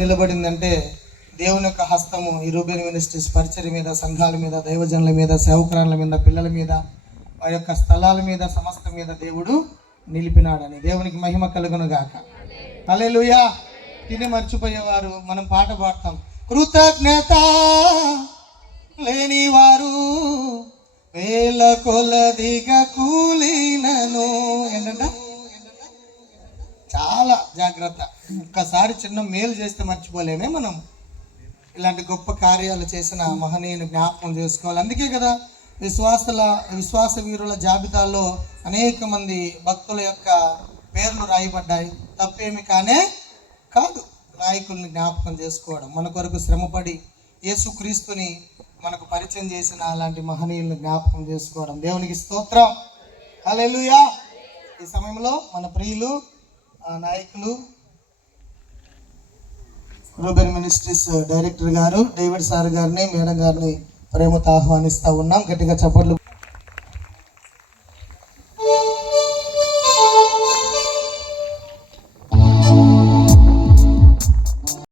నిలబడిందంటే దేవుని యొక్క హస్తము ఈ రూబేన్ మినిస్ట్రీస్ పరిచర్య మీద, సంఘాల మీద, దైవజనుల మీద, సేవకురాళ్ళ మీద, పిల్లల మీద, వారి యొక్క స్థలాల మీద, సమస్త మీద దేవుడు నిలిపినాడని. దేవునికి మహిమ కలుగును గాక. హల్లెలూయా. తిని మర్చిపోయేవారు మనం పాట పాడతాం, కృతజ్ఞత లేని వారు వేల కొలదిగా కూలినను. ఏంటంట? చాలా జాగ్రత్త. ఒక్కసారి చిన్న మేలు చేస్తే మర్చిపోలేమే మనం. ఇలాంటి గొప్ప కార్యాలు చేసిన మహనీయుని జ్ఞాపకం చేసుకోవాలి. అందుకే కదా విశ్వాస వీరుల జాబితాలో అనేక మంది భక్తుల యొక్క పేర్లు రాయబడ్డాయి. తప్పేమి కానే కాదు నాయకుల్ని జ్ఞాపకం చేసుకోవడం, మన కొరకు శ్రమపడి యేసుక్రీస్తుని మనకు పరిచయం చేసిన అలాంటి మహనీయుల్ని జ్ఞాపకం చేసుకోవడం. దేవునికి స్తోత్రం. హల్లెలూయా. ఈ సమయంలో మన ప్రియులు నాయకులు రూబెన్ మినిస్ట్రీస్ డైరెక్టర్ గారు డేవిడ్ సార్ గారిని, మేడం గారిని ప్రేమతో ఆహ్వానిస్తూ ఉన్నాం. గట్టిగా చప్పట్లు.